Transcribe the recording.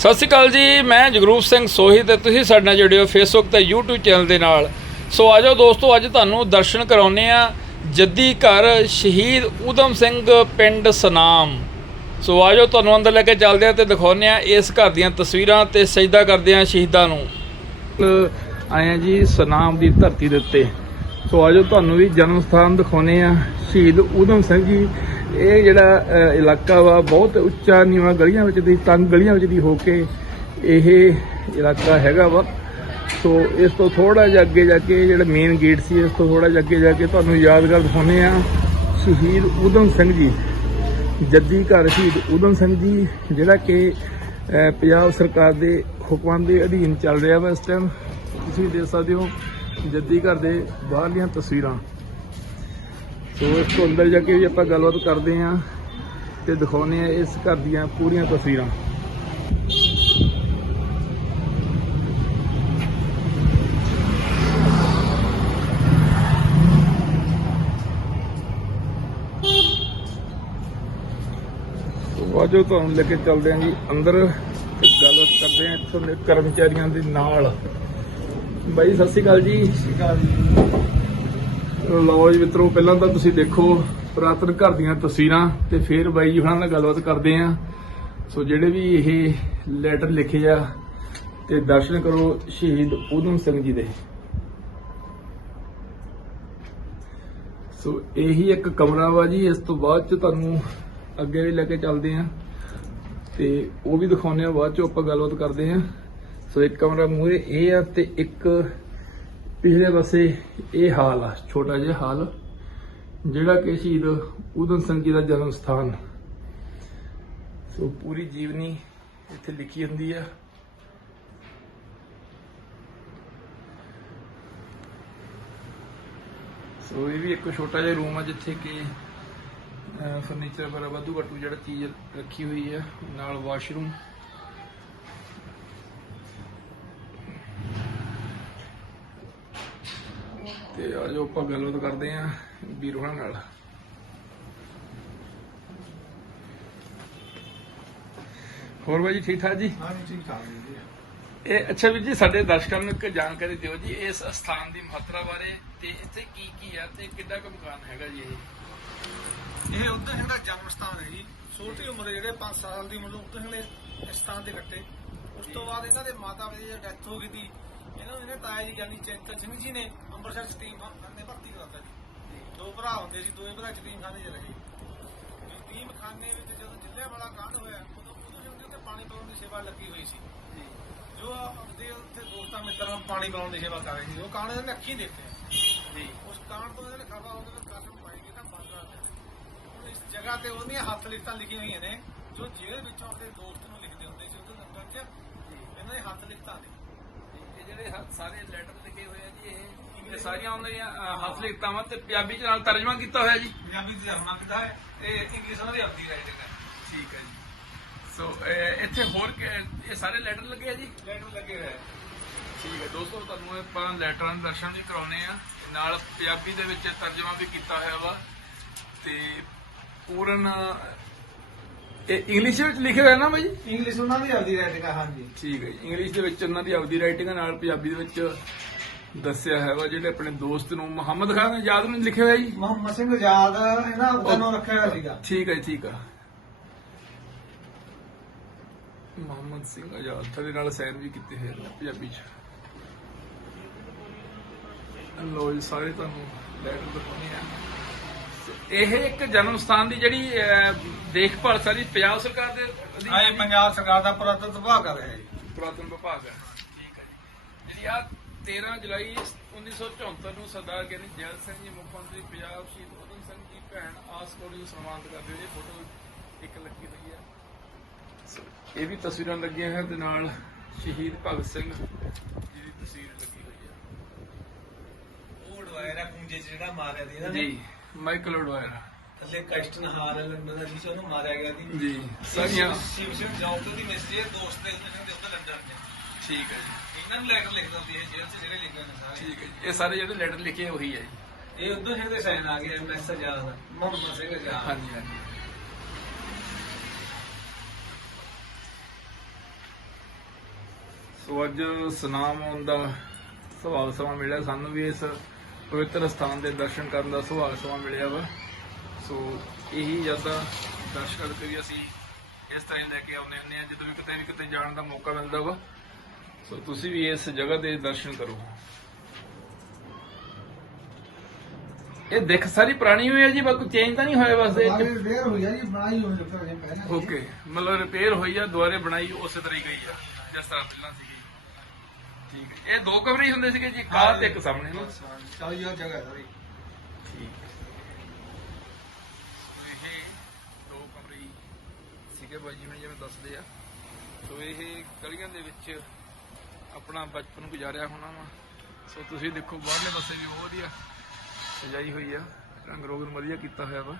ਸਤਿ ਸ਼੍ਰੀ ਅਕਾਲ ਜੀ, ਮੈਂ ਜਗਰੂਪ ਸਿੰਘ ਸੋਹੀ ਤੇ ਤੁਸੀਂ ਸਾਡੇ ਨਾਲ ਜੁੜੇ ਹੋ ਫੇਸਬੁੱਕ ਤੇ YouTube ਚੈਨਲ ਦੇ ਨਾਲ। ਸੋ ਆਜੋ ਦੋਸਤੋ, ਅੱਜ ਤੁਹਾਨੂੰ ਦਰਸ਼ਨ ਕਰਾਉਨੇ ਆ ਜੱਦੀ ਘਰ ਸ਼ਹੀਦ ਊਧਮ ਸਿੰਘ ਪਿੰਡ ਸਨਾਮ। ਸੋ ਆਜੋ ਤੁਹਾਨੂੰ ਅੰਦਰ ਲੈ ਕੇ ਚੱਲਦੇ ਆ ਤੇ ਦਿਖਾਉਨੇ ਆ ਇਸ ਘਰ ਦੀਆਂ ਤਸਵੀਰਾਂ ਤੇ ਸਜਦਾ ਕਰਦੇ ਆ ਸ਼ਹੀਦਾਂ ਨੂੰ। ਆਏ ਆ ਜੀ ਸਨਾਮ ਦੀ ਧਰਤੀ ਦੇ ਉੱਤੇ। ਸੋ ਆਜੋ ਤੁਹਾਨੂੰ ਵੀ ਜਨਮ ਸਥਾਨ ਦਿਖਾਉਨੇ ਆ ਸ਼ਹੀਦ ਊਧਮ ਸਿੰਘ ਜੀ ਇਹ ਜਿਹੜਾ ਇਲਾਕਾ ਵਾ, ਬਹੁਤ ਉੱਚਾ ਨੀਵਾਂ ਗਲੀਆਂ ਵਿੱਚ ਦੀ, ਤੰਗ ਗਲੀਆਂ ਵਿੱਚ ਦੀ ਹੋ ਕੇ ਇਹ ਇਲਾਕਾ ਹੈਗਾ ਵਾ। ਸੋ ਇਸ ਤੋਂ ਥੋੜਾ ਜਿਹਾ ਅੱਗੇ ਜਾ ਕੇ ਜਿਹੜਾ ਮੇਨ ਗੇਟ ਸੀ, ਇਸ ਤੋਂ ਥੋੜਾ ਜਿਹਾ ਅੱਗੇ ਜਾ ਕੇ ਤੁਹਾਨੂੰ ਯਾਦਗਾਰ ਦਿਖਾਉਂਦੇ ਆ ਸ਼ਹੀਦ ਊਧਮ ਸਿੰਘ ਜੀ, ਜੱਦੀ ਘਰ ਸ਼ਹੀਦ ਊਧਮ ਸਿੰਘ ਜੀ, ਜਿਹੜਾ ਕਿ ਪੰਜਾਬ ਸਰਕਾਰ ਦੇ ਹੁਕਮਾਂ ਦੇ ਅਧੀਨ ਚੱਲ ਰਿਹਾ ਵਾ ਇਸ ਟਾਈਮ ਤੁਸੀਂ ਦੇਖ ਸਕਦੇ ਹੋ ਜੱਦੀ ਘਰ ਦੇ ਬਾਹਰਲੀਆਂ ਤਸਵੀਰਾਂ। ਸੋ ਇਸ ਤੋਂ ਅੰਦਰ ਜਾ ਕੇ ਵੀ ਆਪਾਂ ਗੱਲਬਾਤ ਕਰਦੇ ਹਾਂ ਤੇ ਦਿਖਾਉਂਦੇ ਆ ਇਸ ਘਰ ਦੀਆਂ ਪੂਰੀਆਂ ਤਸਵੀਰਾਂ। ਸੋ ਆਜੋ ਤੁਹਾਨੂੰ ਲੈ ਕੇ ਚੱਲਦੇ ਹਾਂ ਜੀ ਅੰਦਰ ਗੱਲਬਾਤ ਕਰਦੇ ਹਾਂ ਇੱਥੋਂ ਦੇ ਕਰਮਚਾਰੀਆਂ ਦੇ ਨਾਲ। ਬਾਈ ਸਤਿ ਸ਼੍ਰੀ ਅਕਾਲ ਜੀ। ਲਓ ਜੀ ਮਿੱਤਰੋ, ਪਹਿਲਾਂ ਤਾਂ ਤੁਸੀਂ ਦੇਖੋ ਪੁਰਾਤਨ ਘਰ ਦੀਆਂ ਤਸਵੀਰਾਂ ਤੇ ਫਿਰ ਬਾਈ ਜੀ ਹੁਣਾਂ ਨਾਲ ਗੱਲਬਾਤ ਕਰਦੇ ਆਂ। ਸੋ ਜਿਹੜੇ ਵੀ ਇਹ ਲੈਟਰ ਲਿਖੇ ਆ ਤੇ ਦਰਸ਼ਨ ਕਰੋ ਸ਼ਹੀਦ ਊਧਮ ਸਿੰਘ ਜੀ ਦੇ। ਸੋ ਇਹੀ ਇੱਕ ਕਮਰਾ ਵਾ ਜੀ, ਇਸ ਤੋਂ ਬਾਅਦ ਚ ਤੁਹਾਨੂੰ ਅੱਗੇ ਵੀ ਲੈ ਕੇ ਚੱਲਦੇ ਆਂ। ਤੇ ਉਹ ਵੀ ਦਿਖਾਉਂਦੇ ਆ, ਬਾਅਦ ਚ ਆਪਾਂ ਗੱਲਬਾਤ ਕਰਦੇ ਆਂ। ਸੋ ਇੱਕ ਕਮਰਾ ਮੂਹਰੇ ਇਹ ਆ ਤੇ ਇੱਕ ਪਿਛਲੇ ਪਾਸੇ ਇਹ ਹਾਲ ਆ, ਛੋਟਾ ਜਿਹਾ ਹਾਲ, ਜਿਹੜਾ ਕਿ ਸ਼ਹੀਦ ਊਧਮ ਸਿੰਘ ਜੀ ਦਾ ਜਨਮ ਸਥਾਨ। ਸੋ ਪੂਰੀ ਜੀਵਨੀ ਇੱਥੇ ਲਿਖੀ ਹੁੰਦੀ ਆ। ਸੋ ਇਹ ਵੀ ਇੱਕ ਛੋਟਾ ਜਿਹਾ ਰੂਮ ਆ, ਜਿੱਥੇ ਕਿ ਫਰਨੀਚਰ ਵਗੈਰਾ ਵਾਧੂ ਘੱਟੂ ਜਿਹੜਾ ਚੀਜ਼ ਰੱਖੀ ਹੋਈ ਹੈ ਨਾਲ ਵਾਸ਼ਰੂਮ ਤੇ ਆਜੋ ਆਪਾਂ ਗੱਲਬਾਤ ਕਰਦੇ ਆਂ ਵੀਰੋਂ ਨਾਲ। ਹੋਰ ਬਾਈ ਜੀ ਠੀਕ ਠਾਕ ਜੀ? ਹਾਂਜੀ ਠੀਕ ਠਾਕ ਜੀ। ਇਹ ਅੱਛਾ ਵੀਰ ਜੀ ਸਾਡੇ ਦਰਸ਼ਕਾਂ ਨੂੰ ਇੱਕ ਜਾਣਕਾਰੀ ਦਿਓ ਜੀ ਇਸ ਸਥਾਨ ਦੀ ਮਹੱਤਤਾ ਬਾਰੇ ਤੇ ਇੱਥੇ ਕੀ ਕੀ ਆ ਤੇ ਕਿੱਡਾ ਕੁ ਮਕਾਨ ਹੈਗਾ ਜੀ ਇਹ? ਇਹ ਉਦੋਂ ਦਾ ਜਨਮ ਸਥਾਨ ਹੈ ਜੀ ਛੋਟੀ ਉਮਰ ਦੇ ਜਿਹੜੇ 5 ਸਾਲ ਦੀ ਉਮਰ ਉਦੋਂ ਹਲੇ ਇਸ ਸਥਾਨ ਤੇ ਕੱਟੇ। ਉਸ ਤੋਂ ਬਾਅਦ ਇਹਨਾਂ ਦੇ ਮਾਤਾ ਪਿਤਾ ਦੀ ਡੈਥ ਹੋ ਗਈ ਸੀ। ਇਹਨਾਂ ਨੂੰ ਤਾਇਆ ਜੀ ਗਿਆਨੀ ਚੈਂਕਰ ਸਿੰਘ ਜੀ ਨੇ ਅੰਮ੍ਰਿਤਸਰ ਸਟੀਮ ਖਾਨੇ ਭਰਤੀ ਕਰਾਤਾ ਜੀ। ਦੋ ਭਰਾ ਹੁੰਦੇ ਸੀ ਦੋਵੇਂ ਭਰਾ ਸਟੀਮ ਖਾਨੇ 'ਚ ਰਹੇ ਸਟੀਮ ਖਾਨੇ ਵਿੱਚ ਜਦੋਂ ਜ਼ਿਲ੍ਹਿਆਂ ਵਾਲਾ ਕਾਂਡ ਹੋਇਆ ਉਦੋਂ ਉਦੋਂ ਜਿਹਦੇ ਉੱਤੇ ਪਾਣੀ ਪਾਉਣ ਦੀ ਸੇਵਾ ਲੱਗੀ ਹੋਈ ਸੀ। ਜੋ। ਆਪਦੇ ਉੱਥੇ ਦੋਸਤਾਂ ਮਿੱਤਰਾਂ ਨੂੰ ਪਾਣੀ ਪਾਉਣ ਦੀ ਸੇਵਾ ਕਰ ਰਹੇ ਸੀ ਉਹ ਕਾਂਡ ਇਹਨਾਂ ਅੱਖੀਂ ਦੇਖੇ ਜੀ। ਉਸ ਕਾਂਡ ਤੋਂ ਇਹਨਾਂ ਖਬਰ ਉਹਦੇ ਵਿੱਚ ਕਸਮ ਪਾਈ ਕਿ ਤਾਂ ਬੰਦ ਹੁਣ ਇਸ ਜਗ੍ਹਾ ਤੇ ਉਹਦੀਆਂ ਹੱਥ ਲਿਖਤਾਂ ਲਿਖੀਆਂ ਹੋਈਆਂ ਨੇ ਜੋ ਜੇਲ੍ਹ ਵਿੱਚੋਂ ਆਪਣੇ ਦੋਸਤ ਨੂੰ ਲਿਖਦੇ ਹੁੰਦੇ ਸੀ ਉਹਦੇ ਨੰਬਰ 'ਚ ਇਹਨਾਂ ਦੇ ਹੱਥ ਲਿਖਤਾਂ ਨੇ। ਇਹ ਜਿਹੜੇ ਸਾਰੇ ਲੈਟਰ ਲਿਖੇ ਹੋਏ ਆ ਜੀ ਇਹ ਇਹ ਸਾਰੀਆਂ ਉਹਨਾਂ ਦੀਆਂ ਅ, ਹੱਥ ਲਿਖਤਾਂ ਵਾਂ ਤੇ ਪੰਜਾਬੀ ਚ ਨਾਲ ਤਰਜਮਾ ਕੀਤਾ ਹੋਇਆ ਜੀ। ਪੰਜਾਬੀ ਚ ਜਰਮਾ ਕਿਤਾ ਹੈ ਤੇ ਇੰਗਲਿਸ਼ ਉਹਨਾਂ ਦੀ ਆਉਂਦੀ ਰਾਈਟਿੰਗ ਹੈ। ਠੀਕ ਹੈ ਜੀ। ਸੋ ਅ, ਇੱਥੇ ਹੋਰ ਕਿ- ਇਹ ਸਾਰੇ ਲੈਟਰ ਲੱਗੇ ਆ ਜੀ? ਲੈਟਰ ਲੱਗੇ ਹੋਏ ਆ। ਠੀਕ ਹੈ ਦੋਸਤੋ ਤੁਹਾਨੂੰ ਇਹ ਆਪਾਂ ਲੈਟਰਾਂ ਦੇ ਦਰਸ਼ਨ ਵੀ ਕਰਾਉਨੇ ਆ। ਨਾਲ ਪੰਜਾਬੀ ਦੇ ਵਿੱਚ ਤਰਜਮਾ ਵੀ ਕੀਤਾ ਹੋਇਆ ਵਾ। ਤੇ ਪੂਰਨ ਇਹ ਇੰਗਲਿਸ਼ ਵਿੱਚ ਲਿਖਿਆ ਹੋਇਆ ਨਾ ਬਾਈ ਇੰਗਲਿਸ਼ ਉਹਨਾਂ ਦੀ ਆਉਂਦੀ ਰਾਈਟਿੰਗ ਹੈ ਹਾਂਜੀ। ਠੀਕ ਹੈ ਜੀ ਇੰਗਲਿਸ਼ ਦੇ ਵਿੱਚ ਉਹਨਾਂ ਦੀ ਆਪਦੀ ਰਾਈਟਿੰਗ ਨਾਲ ਪੰਜਾਬੀ ਦੇ ਵਿੱਚ ਦੱਸਿਆ ਹੈ ਵਾ ਜਿਹੜੇ ਆਪਣੇ ਦੋਸਤ ਨੂੰ ਮੁਹੰਮਦ ਖਾਨ ਆਜ਼ਾਦ ਨੂੰ ਲਿਖਿਆ ਹੋਇਆ ਜੀ? ਮੁਹੰਮਦ ਸਿੰਘ ਆਜ਼ਾਦ ਇਹਨਾਂ ਦਾ ਨਾਮ ਰੱਖਿਆ ਹੋਇਆ ਸੀਗਾ। ਠੀਕ ਹੈ ਜੀ, ਠੀਕ ਆ। ਮੁਹੰਮਦ ਸਿੰਘ ਆਜ਼ਾਦ ਥਲੇ ਨਾਲ ਸਾਈਨ ਵੀ ਕੀਤੇ ਹੋਏ ਨੇ ਪੰਜਾਬੀ ਚ। ਲੋ ਜੀ ਸਾਰੇ ਤੁਹਾਨੂੰ ਲੈਟਰ ਦਿਖਾਉਣੇ ਆ। ਸੋ ਇਹ ਇੱਕ ਜਨਮ ਸਥਾਨ ਦੀ ਜਿਹੜੀ ਅਹ, ਦੇਖਭਾਲ ਸਾਰੀ ਪੰਜਾਬ ਸਰਕਾਰ ਦੇ ਅਧੀਨ ਹਾਂ ਇਹ ਪੰਜਾਬ ਸਰਕਾਰ ਦਾ ਪੁਰਾਤਨ ਵਿਭਾਗ ਕਰ ਰਿਹਾ ਹੈ ਪੁਰਾਤਨ ਵਿਭਾਗ ਹੈ ਠੀਕ ਹੈ ਜੀ। ਜਿਹੜੀ ਆ 13 ਜੁਲਾਈ 1974 ਨੂੰ ਸਰਦਾਰ ਗਿਆਨੀ ਜੈਲ ਸਿੰਘ ਜੀ ਮੁੱਖ ਮੰਤਰੀ ਪੰਜਾਬ ਸ਼ਹੀਦ ਊਧਮ ਸਿੰਘ ਜੀ ਭੈਣ ਆਸ ਕੋੜੀ ਨੂੰ ਸਨਮਾਨਿਤ ਕਰਦੇ ਹੋਏ ਫੋਟੋ ਇੱਕ ਲੱਗੀ ਹੋਈ ਹੈ। ਇਹ ਵੀ ਤਸਵੀਰਾਂ ਲੱਗੀਆਂ ਹਨ ਤੇ ਨਾਲ ਸ਼ਹੀਦ ਭਗਤ ਸਿੰਘ ਜੀ ਦੀ ਤਸਵੀਰ ਲੱਗੀ ਹੋਈ ਉਹ ਡਵਾਇਰਾ ਚ ਜਿਹੜਾ ਮਾਰਿਆ ਸੀ ਹੈ ਜੀ ਮਾਈਕਲ ਅਡਵਾਇਰ ਥੱਲੇ ਕਸ਼ਟਨ ਹਾਰ ਲੰਡਨ ਦਾ ਸੀ ਉਹਨੂੰ ਮਾਰਿਆ ਗਿਆ ਸੀ। ਜੀ ਸਾਰੀਆਂ ਸ਼ਿਵ ਸਿੰਘ ਜੌਬ ਦੀ ਮਿਸਟਰੀ ਦੋਸਤ ਦੇ ਉਹਦੇ ਦੇ ਉੱਤੇ ਲੰਡਨ ਦੇ। ਠੀਕ ਹੈ ਜੀ। ਇਹਨਾਂ ਨੂੰ ਲੈਟਰ ਲਿਖ ਦਿੰਦੀ ਹੈ ਜੇਲ੍ਹ 'ਚ ਜਿਹੜੇ ਲਿਖੇ ਨੇ ਸਾਰੇ। ਠੀਕ ਹੈ ਜੀ। ਇਹ ਸਾਰੇ ਜਿਹੜੇ ਲੈਟਰ ਲਿਖੇ ਉਹੀ ਹੈ ਜੀ। ਇਹ ਉਦੋਂ ਸਿੰਘ ਦੇ ਸਾਈਨ ਆ ਗਏ ਐਮਐਸ ਆਜ਼ਾਦ ਮੁਹੰਮਦ ਸਿੰਘ ਆਜ਼ਾਦ ਹਾਂਜੀ ਹਾਂਜੀ। ਸੋ ਅੱਜ ਸਨਾਮ ਆਉਣ ਦਾ ਸੁਭਾਗ ਸਮਾਂ ਮਿਲਿਆ ਸਾਨੂੰ ਵੀ ਇਸ ਪਵਿੱਤਰ ਸਥਾਨ ਦੇ ਦਰਸ਼ਨ ਕਰਨ ਦਾ ਸੁਭਾਗ ਸਮਾਂ ਮਿਲਿਆ ਵਾ। ਸੋ ਇਹੀ ਯਾਦਾਂ ਦਰਸ਼ਕਾਂ ਦੇ ਵੀ ਅਸੀਂ ਇਸ ਤਰ੍ਹਾਂ ਹੀ ਲੈ ਕੇ ਆਉਂਦੇ ਹੁੰਦੇ ਆ ਜਦੋਂ ਵੀ ਕਿਤੇ ਵੀ ਕਿਤੇ ਜਾਣ ਦਾ ਮੌਕਾ ਮਿਲਦਾ ਵਾ। ਸੋ ਤੁਸੀਂ ਵੀ ਇਸ ਜਗ੍ਹਾ ਦੇ ਦਰਸ਼ਨ ਕਰੋ। ਇਹ ਦੇਖ ਸਾਰੀ ਪੁਰਾਣੀ ਹੋਈ ਹੈ ਜੀ ਬਸ ਕੋਈ ਚੇਂਜ ਤਾਂ ਨਹੀਂ ਹੋਇਆ ਬਸ ਇਹ ਰਿਪੇਅਰ ਹੋਈ ਆ ਜੀ ਬਣਾਈ ਹੋਈ ਹੈ ਪਹਿਲਾਂ ਓਕੇ ਮਤਲਬ ਰਿਪੇਅਰ ਹੋਈ ਆ ਦੁਬਾਰੇ ਬਣਾਈ ਉਸੇ ਤਰ੍ਹਾਂ ਹੀ ਗਈ ਆ ਜਿਸ ਤਰ੍ਹਾਂ ਪਹਿਲਾਂ ਸੀਗੀ। ਠੀਕ। ਇਹ ਦੋ ਕਮਰੇ ਹੀ ਹੁੰਦੇ ਸੀਗੇ ਜੀ ਕਾਰ ਤੇ ਇੱਕ ਸਾਹਮਣੇ ਨਾ? ਚੱਲ ਜੀ ਜਗ੍ਹਾ ਹੈ ਸਾਰੀ। ਠੀਕ ਇਹ ਦੋ ਕਮਰੇ ਸੀਗੇ ਬਾਈ ਜੀ ਹੁਣੀ ਜਿਵੇਂ ਦੱਸਦੇ ਆ। ਸੋ ਇਹ ਗਲੀਆਂ ਦੇ ਵਿੱਚ ਆਪਣਾ ਬਚਪਨ ਗੁਜ਼ਾਰਿਆ ਹੋਣਾ ਵਾ। ਸੋ ਤੁਸੀਂ ਦੇਖੋ, ਬਾਹਰਲੇ ਪਾਸੇ ਵੀ ਬਹੁਤ ਵਧੀਆ ਸਜਾਈ ਹੋਈ ਆ। ਰੰਗ ਰੋਗਨ ਵਧੀਆ ਕੀਤਾ ਹੋਇਆ ਵਾ।